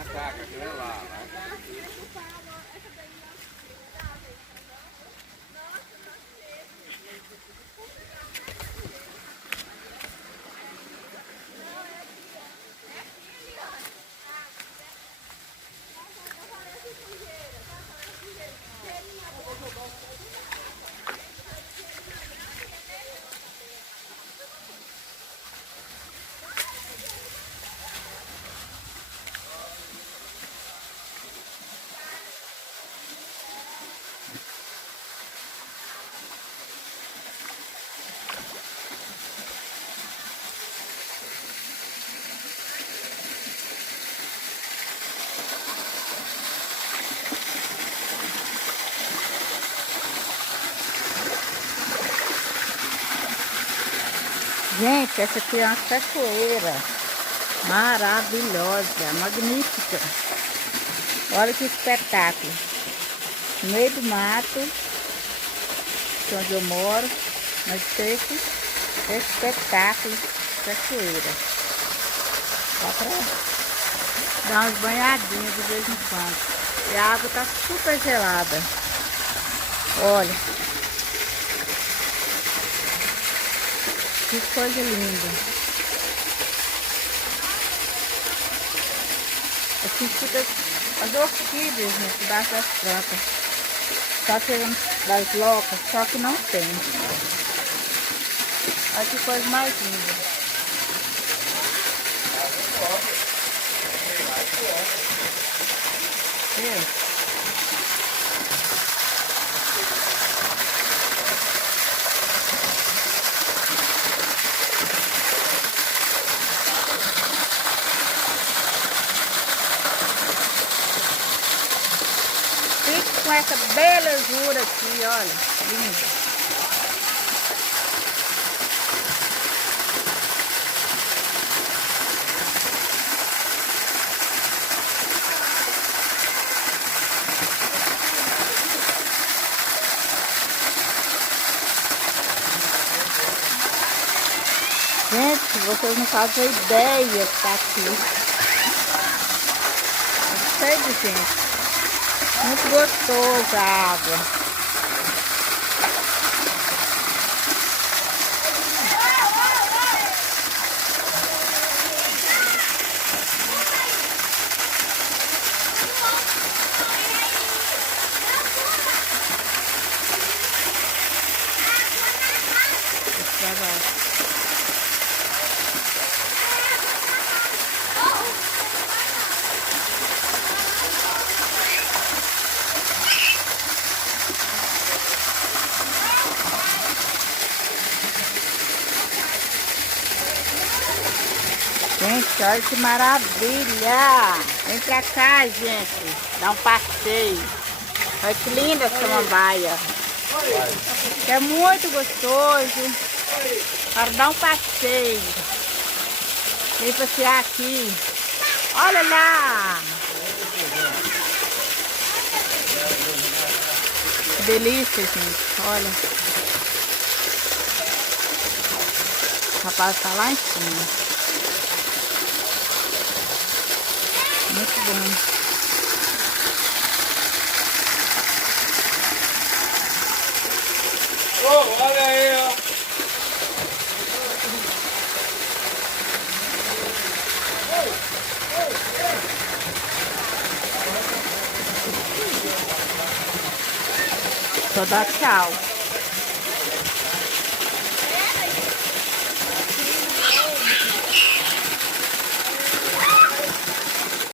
Ataca, aquilo é lá, né? Gente, essa aqui é uma cachoeira maravilhosa, magnífica. Olha que espetáculo. No meio do mato, que é onde eu moro, mas seco, é espetáculo, cachoeira. Só para dar umas banhadinhas de vez em quando. E a água tá super gelada. Olha. Que coisa linda. Aqui fica as orquídeas, né, debaixo das plantas. Só tirando das locas, só que não tem. Olha que coisa mais linda. Viu? Com essa belezura aqui, olha, linda. Gente, vocês não fazem ideia que tá aqui. É cheio de gente. Muito gostoso a água. Gente, olha que maravilha! Vem pra cá, gente. Dá um passeio. Olha que linda essa samambaia. É muito gostoso. Para dar um passeio. Vem passear aqui. Olha lá! Que delícia, gente. Olha. O rapaz tá lá em cima. Muito bom. Oh, olha aí, ó. Só dá tchau.